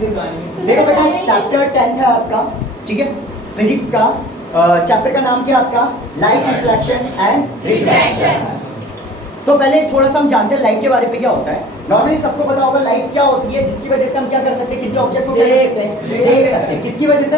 देखो बेटा चैप्टर 10 है आपका, ठीक है, फिजिक्स का। चैप्टर का नाम क्या है आपका? Light reflection and refraction. तो पहले थोड़ा सा हम जानते हैं लाइट के बारे में क्या होता है। नॉर्मली सबको पता होगा लाइट क्या होती है, जिसकी वजह से हम क्या कर सकते हैं, किसी ऑब्जेक्ट को देख सकते हैं। किसकी वजह से?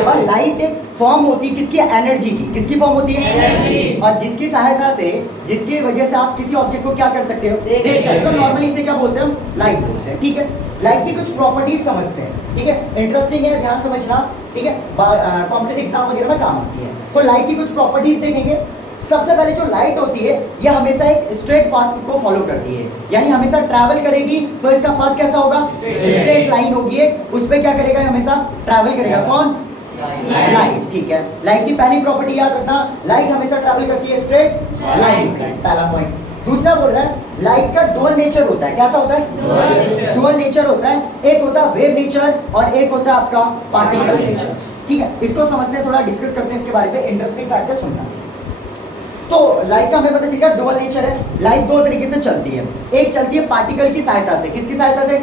और लाइट एक फॉर्म होती है किसकी? एनर्जी की। किसकी फॉर्म होती है? एनर्जी। और जिसकी सहायता से, जिसकी वजह से आप किसी ऑब्जेक्ट को क्या कर सकते हो, देख सकते हो। नॉर्मली इसे क्या बोलते हैं हम? लाइट बोलते हैं, ठीक है। लाइट की कुछ प्रॉपर्टीज समझते हैं, ठीक है, इंटरेस्टिंग है, ध्यान समझना, ठीक है, कॉम्पिटिटिव एग्जाम वगैरह में काम आती है। तो लाइट की कुछ प्रॉपर्टीज देखेंगे। सबसे पहले जो लाइट होती है यह हमेशा एक स्ट्रेट पाथ को फॉलो करती है, यानी हमेशा ट्रैवल करेगी तो इसका पाथ कैसा होगा? स्ट्रेट लाइन होगी, उस पे क्या करेगा? हमेशा ट्रैवल करेगा। कौन? लाइट, ठीक है। लाइट की पहली प्रॉपर्टी याद रखना, लाइट हमेशा ट्रैवल करती है स्ट्रेट लाइन पे, पहला पॉइंट। दूसरा बोल रहा है लाइट का डुअल नेचर होता है। कैसा होता है? डुअल नेचर होता है। एक होता है वेव नेचर और एक होता है आपका पार्टिकल नेचर, ठीक है। इसको समझते हैं, थोड़ा डिस्कस करते हैं इसके बारे में, इंटरेस्टिंग फैक्ट है, सुनना। तो लाइट का हमें पता चलेगा डुअल नेचर है। लाइट दो तरीके से चलती है, एक चलती है पार्टिकल की सहायता से। किसकी सहायता से?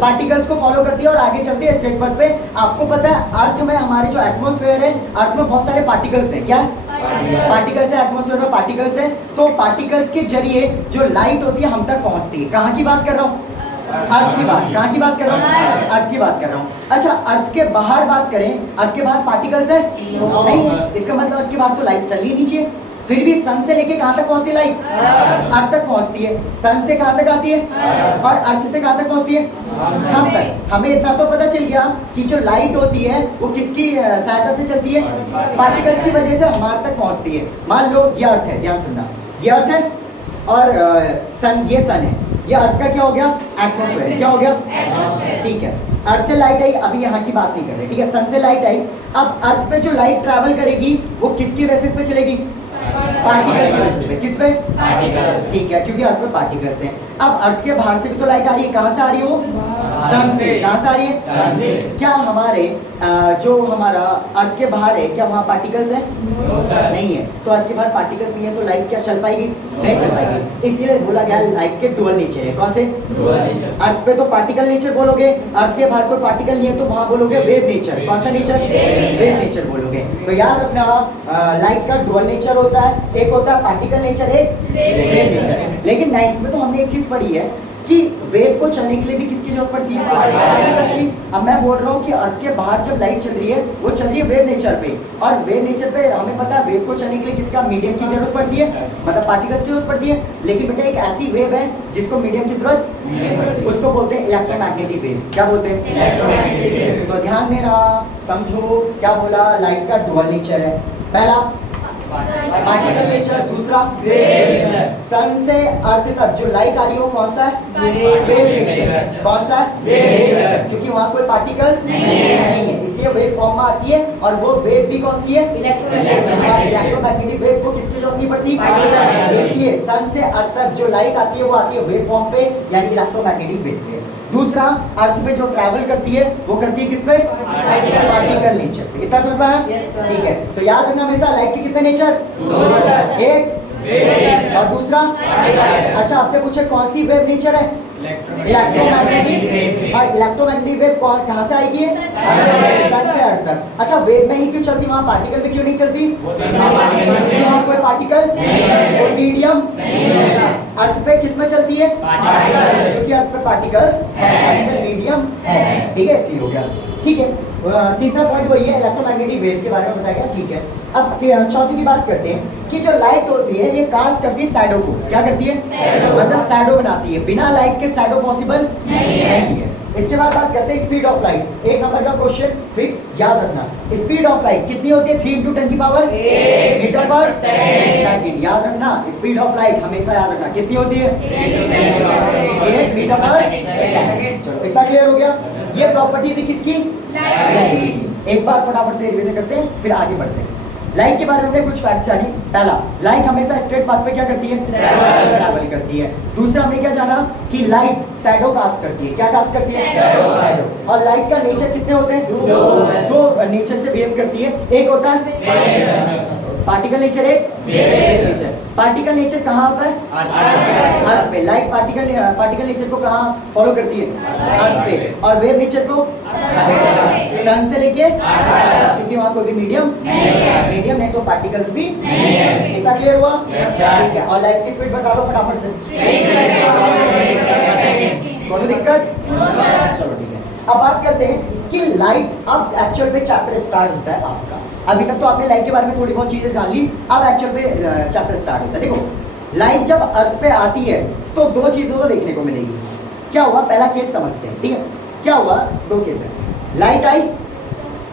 पार्टिकल्स को फॉलो करती है और आगे चलती है स्ट्रेट पाथ पे। आपको पता है अर्थ में, हमारे जो एटमॉस्फेयर है, अर्थ में बहुत सारे पार्टिकल्स हैं। क्या? पार्टिकल्स है, एटमॉस्फेयर में पार्टिकल्स है। तो पार्टिकल्स के जरिए जो लाइट होती है हम तक पहुंचती है। कहाँ की बात कर रहा हूँ? अर्थ की बात। कहाँ की बात कर रहा हूँ? अर्थ की बात कर रहा हूँ। अच्छा, अर्थ के बाहर बात करें, अर्थ के बाहर पार्टिकल्स है? नहीं है। इसका मतलब अर्थ के बाहर तो लाइट चल ही नहीं चाहिए। फिर भी सन से लेके कहां तक पहुंचती है लाइट? अर्थ तक पहुंचती है। सन से कहां तक आती है? और अर्थ से कहां तक पहुंचती है? हम तक। हमें इतना तो पता चल गया कि जो लाइट होती है वो किसकी सहायता से चलती है? पार्टिकल्स की वजह से हमारे तक पहुंचती है। मान लो ये अर्थ है, ध्यान सुनना, ये अर्थ है और सन, ये सन है। ये अर्थ का क्या हो गया? एटमॉस्फेयर। क्या हो गया? ठीक है। अर्थ से लाइट आई, अभी यहाँ की बात नहीं कर रहे, ठीक है। सन से लाइट आई, अब अर्थ पे जो लाइट ट्रैवल करेगी वो किसकी बेसिस पे चलेगी? पार्टिकल्स पे। किस पे? पार्टिकल्स, ठीक है, क्योंकि अर्थ पे पार्टिकल्स हैं। अब अर्थ के बाहर से भी तो लाइट आ रही है, कहाँ से आ रही है वो? सन से। कहाँ से आ रही है? सन से। क्या हमारे जो हमारा अर्थ के बाहर है, क्या वहाँ पार्टिकल्स है? नहीं है। तो अर्थ के बाहर पार्टिकल्स नहीं है तो लाइट क्या चल पाएगी? नहीं चल पाएगी। इसीलिए बोला गया लाइट के डुअल नेचर है। कौन से? अर्थ पे तो पार्टिकल नेचर बोलोगे, अर्थ के बाहर कोई पार्टिकल नहीं है तो वहाँ बोलोगे वेव नेचर। कौन सा नेचर? वेव नेचर बोलोगे। तो याद रखना, लाइट का डुअल नेचर होता है, एक होता है पार्टिकल नेचर, एक वेव नेचर। लेकिन 9th में तो हमने एक चीज पढ़ी है कि वेव को चलने के लिए भी किसकी जरूरत पड़ती है? अब मैं बोल रहा हूँ कि अर्थ के बाहर जब लाइट चल रही है वो चल रही है वेव नेचर पे, और वेव नेचर पे हमें पता है वेव को चलने के लिए किसका? मीडियम की जरूरत पड़ती है, मतलब पार्टिकल्स की जरूरत पड़ती है। लेकिन बेटा एक ऐसी वेव है जिसको मीडियम की जरूरत, उसको बोलते हैं इलेक्ट्रोमैग्नेटिक वेव। क्या बोलते हैं? तो ध्यान देना, समझो क्या बोला, लाइट का डुअल नेचर है। पहला पार्टिकल नेचर, दूसरा सन से अर्थ तक जो लाइट आ रही है वो कौन सा है? Wave nature. कौन सा? वेव नेचर, क्योंकि वहाँ कोई पार्टिकल्स नहीं है, इसलिए वेव फॉर्म में आती है। और वो वेव भी कौन सी है? इलेक्ट्रोमैग्नेटिक वेव को किसकी जरूरत नहीं पड़ती? इसलिए सन से अर्थ तक जो लाइट आती है वो आती है वेव फॉर्म पे, यानी इलेक्ट्रोमैग्नेटिक वेव पे। दूसरा, अर्थ पे जो ट्रैवल करती है वो करती है किस पे? पार्टिकल नेचर पे। इतना समझ में आया? ठीक है। तो याद रखना हमेशा लाइट के कितने नेचर? एक और दूसरा। अच्छा, आपसे पूछे कौन सी वेव नेचर है? इलेक्ट्रोमैग्नेटिक। और इलेक्ट्रोमैग्नेटिक वेव कहाँ से आएगी? सन से अर्थ तक। अच्छा, वेव में ही क्यों चलती, वहाँ पार्टिकल में क्यों नहीं चलती? वहाँ कोई पार्टिकल, कोई मीडियम। अर्थ पे किस में चलती है? क्योंकि अर्थ पे पार्टिकल्स है, मीडियम है, ठीक है, इसलिए हो गया। ठीक है। तीसरा पॉइंट वही है, इलेक्ट्रोमैग्नेटिक वेव के बारे में बताया गया, ठीक है। अब चौथी की बात करते हैं कि जो लाइट होती है ये कास्ट करती है शैडो को। क्या करती है? मतलब शैडो बनाती है। बिना लाइट के शैडो पॉसिबल नहीं है। इसके बाद बात करते हैं स्पीड ऑफ लाइट। एक नंबर का क्वेश्चन फिक्स याद रखना, स्पीड ऑफ लाइट कितनी होती है? 3 × 10⁸ मीटर पर सेकंड। याद रखना, स्पीड ऑफ लाइट हमेशा याद रखना कितनी होती है? 8 मीटर पर सेकंड। चलो, इतना क्लियर हो गया। ये प्रॉपर्टी थी किसकी? लाइट की। एक बार फटाफट से रिवीजन करते हैं, फिर आगे बढ़ते हैं। लाइट के बारे में कुछ फैक्ट जानी। पहला, लाइट हमेशा स्ट्रेट पाथ पे क्या करती है? ट्रैवल करती है। दूसरा, हमने क्या जाना कि लाइट शैडो कास्ट करती है। क्या कास्ट करती है? शैडो। और लाइट का नेचर कितने होते हैं? दो नेचर से बिहेव करती है। एक होता है पार्टिकल नेचर, एक वेव नेचर। पार्टिकल नेचर कहाँ होता है? अर्थ पे। लाइट पार्टिकल नेचर को कहाँ फॉलो करती है? अर्थ पे। और वेव नेचर को सन से लेके, क्योंकि वहाँ कोई भी मीडियम नहीं तो पार्टिकल्स भी इतना क्लियर हुआ? ठीक है। और लाइट की स्पीड बता दो फटाफट से। कोई दिक्कत? चलो ठीक है। अब बात करते हैं कि लाइट, अब एक्चुअल पे चैप्टर स्टार्ट होता है आपका। अभी तक तो आपने लाइट के बारे में थोड़ी बहुत चीजें जान ली, अब एक्चुअल पे चैप्टर स्टार्ट होता है। देखो, लाइट जब अर्थ पे आती है तो दो चीजों को देखने को मिलेगी। क्या हुआ? पहला केस समझते हैं, ठीक है? क्या हुआ? दो केस है। लाइट आई,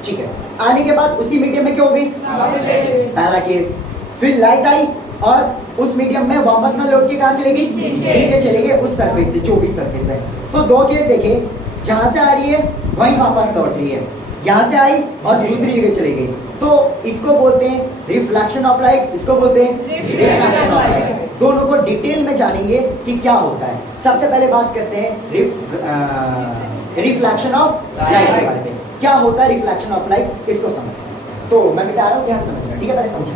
ठीक है, आने के बाद उसी मीडियम में क्या हो गई? पहला केस। फिर लाइट आई और उस मीडियम में वापस ना लौट के कहाँ चलेगी? नीचे चलेगी, उस सरफेस से, जो भी सरफेस है। तो दो केस देखे, जहां से आ रही है वहीं वापस लौट रही है, यहाँ से आई और दूसरी जगह चली गई। तो इसको बोलते हैं रिफ्लेक्शन ऑफ लाइट, इसको बोलते हैं रिफ्रैक्शन ऑफ लाइट। दोनों को डिटेल में जानेंगे कि क्या होता है। सबसे पहले बात करते हैं रिफ्लेक्शन ऑफ लाइट के बारे में। क्या होता है रिफ्लेक्शन ऑफ लाइट, इसको समझते हैं। तो मैं बता रहा हूँ, ध्यान समझना, ठीक है? पहले समझना।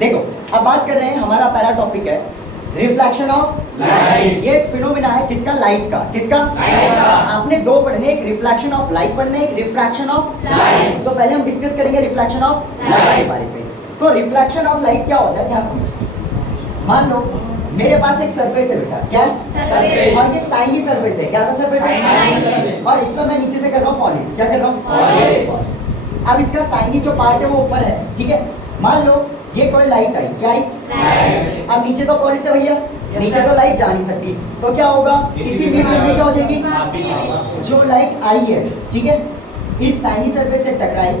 देखो, अब बात कर रहे हैं, हमारा पहला टॉपिक है रिफ्लेक्शन ऑफ लाइट। ये एक फिनोमेना है किसका? लाइट का। किसका? लाइट का। आपने दो पढ़ने, एक रिफ्लेक्शन ऑफ लाइट पढ़ने, एक रिफ्रैक्शन ऑफ लाइट। तो पहले हम डिस्कस करेंगे रिफ्लेक्शन ऑफ लाइट के बारे में। तो रिफ्लेक्शन ऑफ लाइट क्या होता है, ध्यान समझिए। मान लो मेरे पास एक सरफेस है बेटा, क्या है? और ये साइनी सरफेस है। क्या सा सरफेस है? और इसका मैं नीचे से कर रहा हूँ पॉलिश। क्या कर रहा हूँ? पॉलिश। अब इसका साइनी जो पार्ट है वो ऊपर है, ठीक है? मान लो ये कोई लाइट आई, क्या आई? लाइट। अब नीचे तो पॉलिश है भैया, नीचे तो लाइट जा नहीं सकती, तो क्या होगा? इसी मीडियम में क्या हो जाएगी? जो लाइट आई है, ठीक है, इस साइनी सरफेस से टकराई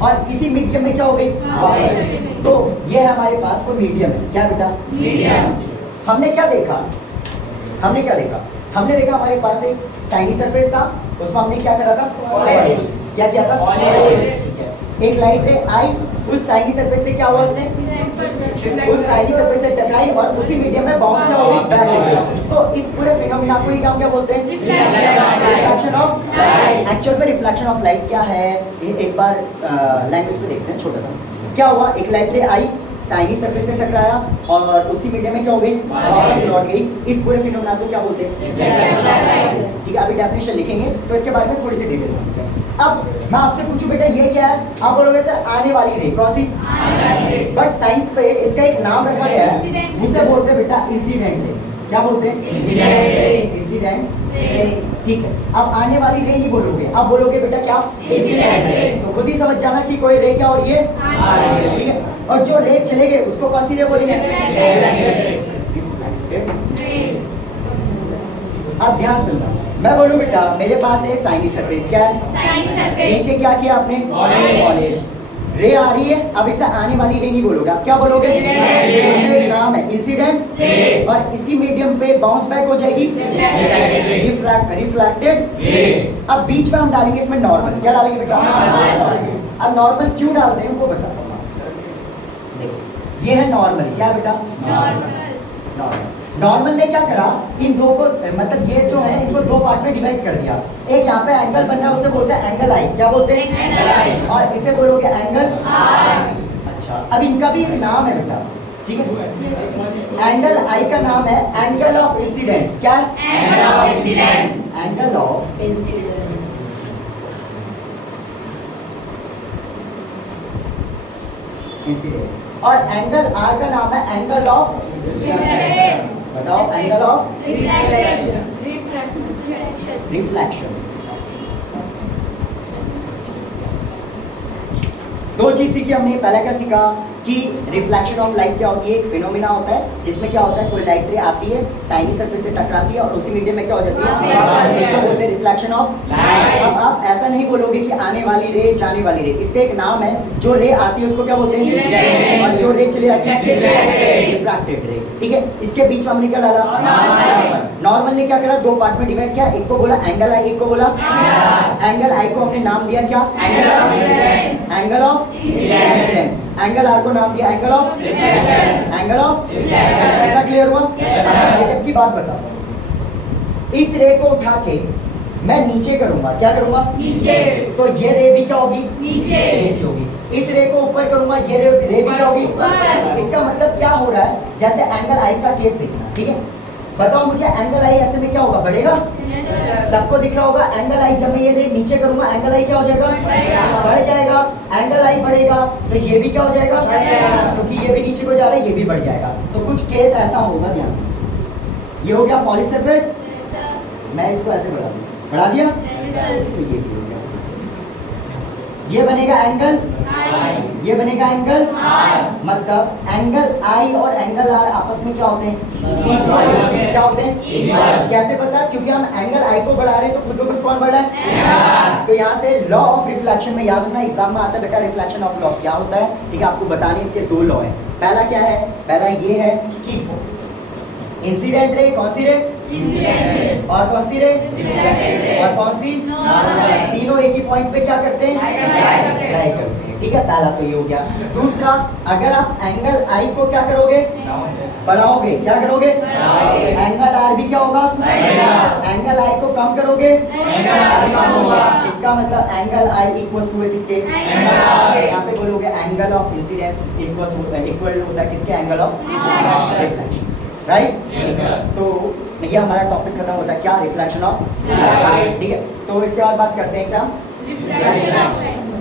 और इसी मीडियम में क्या हो गई? वापस। तो ये हमारे पास कोई मीडियम है। क्या बेटा? मीडियम। हमने क्या देखा? हमने देखा हमारे पास एक साइनी सरफेस था, उसमें हमने क्या करा था? पॉलिश। क्या किया था? पॉलिश। ठीक है। एक लाइट रे आई, उस साइनी सरफेस से क्या हुआ? उसने उस साइनी सरफेस से टकराई और उसी मीडियम में बाउंस क्या हो गई? बैक हो गई। तो इस पूरे फिनोमेना को ही क्या बोलते हैं? Reflection of light. एक्चुअल में रिफ्लेक्शन ऑफ लाइट क्या है, एक बार लैंग्वेज में देखते हैं छोटा सा। क्या हुआ? एक लाइट रे आई, साइनी सरफेस से टकराया और उसी मीडियम में क्या हो गई? वापस लौट गई। इस पूरे फिनोमेना को क्या बोलते हैं? ठीक है, अभी डेफिनेशन लिखेंगे तो इसके बारे में थोड़ी सी डिटेल समझते हैं। अब मैं आपसे पूछूं बेटा ये क्या है? आप बोलोगे सर आने वाली रे। कौन सी? बट साइंस पे इसका एक नाम रखा गया है, उसे बोलते हैं बेटा इंसिडेंट रे। क्या बोलते हैं? इंसिडेंट। ठीक है, अब आने वाली रे नहीं बोलोगे, अब बोलोगे बेटा क्या? Incident ray. तो खुद ही समझ जाना कि कोई रे क्या हो रही है? आ रही है। ठीक है, और जो रे चले गए उसको कौन सी रे बोलेंगे? अब ध्यान सुनना, मैं बोलूं बेटा मेरे पास है साइनी सरफेस। क्या है? नीचे क्या किया आपने? पॉलिश। रे आ रही है, अब इसे आने वाली रे नहीं बोलोगे, आप क्या बोलोगे? उसका एक नाम है इंसिडेंट, और इसी मीडियम पे बाउंस बैक हो जाएगी रिफ्लेक्टेड। अब बीच में हम डालेंगे इसमें नॉर्मल। क्या डालेंगे बेटा? नॉर्मल। अब नॉर्मल क्यों डालते हैं उनको बताता हूँ। देखो ये है नॉर्मल। क्या बेटा? नॉर्मल। नॉर्मल ने क्या करा, इन दो को मतलब ये जो है इनको दो पार्ट में डिवाइड कर दिया। एक यहाँ पे एंगल बन रहा है, उसे बोलते हैं एंगल आई। क्या बोलते हैं? एंगल आई। और इसे बोलोगे एंगल आई। अच्छा, अब इनका भी एक नाम है बेटा, ठीक है? एंगल आई का नाम है एंगल ऑफ इंसिडेंस। क्या? Angle of incidence. Angle of incidence. और एंगल आर का नाम है एंगल ऑफ, बताओ, एंगल ऑफ रिफ्लेक्शन। दो चीज सीखी हमने। पहला क्या सीखा कि रिफ्लेक्शन ऑफ लाइट क्या होती है? एक फिनोमिना होता है जिसमें क्या होता है, कोई लाइट रे आती है, साइनी सरफेस से टकराती है और उसी मीडियम में क्या हो जाती है? इसको बोलते हैं रिफ्लेक्शन ऑफ लाइट। अब आप ऐसा नहीं बोलोगे कि आने वाली रे, जाने वाली रे, इसका एक नाम है। जो रे आती है उसको क्या बोलते हैं? और जो रे चली जाती है रिफ्रैक्टेड रे। ठीक है, इसके बीच में हमने क्या डाला? नॉर्मल ने क्या करा? दो पार्ट में डिवाइड किया, एक को बोला एंगल आई, एक को बोला एंगल आई को हमने नाम दिया क्या? Angle of incidence. Angle r को नाम दिया angle of reflection. Angle of reflection. कितना क्लियर हुआ? जबकि बात बताओ, इस रे को उठा के मैं नीचे करूंगा, क्या करूंगा? नीचे। तो ये रे भी क्या होगी? नीचे। नीचे होगी। इस रे को ऊपर करूंगा, ये रे भी क्या होगी? ऊपर। इसका मतलब क्या हो रहा है? जैसे एंगल आई का केस देखना, ठीक है? बताओ मुझे, एंगल आई ऐसे में क्या होगा? बढ़ेगा? सबको दिख रहा होगा एंगल आई, जब मैं ये रे नीचे करूंगा एंगल आई क्या हो जाएगा? बढ़ जाएगा। एंगल आई बढ़ेगा तो ये भी क्या हो जाएगा? क्योंकि ये भी नीचे को जा रहा है, ये भी बढ़ जाएगा। तो कुछ केस ऐसा होगा, ध्यान से। ये हो गया पॉलीसरफेस, मैं इसको ऐसे बढ़ा दिया तो ये भी हो गया। ये बनेगा एंगल, ये बनेगा एंगल, मतलब एंगल आई और एंगल आर आपस में क्या होते हैं? इक्वल होते हैं। क्या होते हैं? कैसे पता? क्योंकि हम एंगल आई को बढ़ा रहे हैं तो खुद को खुद कौन बढ़ा है? तो यहाँ से लॉ ऑफ रिफ्लेक्शन में याद रखना, एग्जाम में आता है बेटा रिफ्लेक्शन ऑफ लॉ क्या होता है, ठीक है? आपको बताने इसके दो लॉ है। पहला क्या है? पहला ये है कि इंसिडेंट रे, कौन सी रे? इंसिडेंट। और कौन सी रे? Reflected ray. और कौन सी? नॉर्मल। तीनों एक ही पॉइंट पे क्या करते हैं? Lie करते हैं। लाई करते हैं, ठीक है? पहला तो ये हो गया। दूसरा, अगर आप एंगल आई को क्या करोगे? बढ़ाओगे, क्या करोगे? बढ़ाओगे। एंगल आर भी क्या होगा? बढ़ेगा। एंगल आई को कम करोगे, एंगल आर कम होगा। इसका मतलब एंगल आई इक्वल्स टू किसके? Angle r. यहाँ पे बोलोगे एंगल ऑफ इंसिडेंस इक्वल होता है किसके? Angle of reflection. Reflection, right? Yes, sir. तो ये हमारा टॉपिक खत्म होता है, क्या? Reflection of Light. ठीक है? तो इसके बाद बात करते हैं क्या? Reflection of light.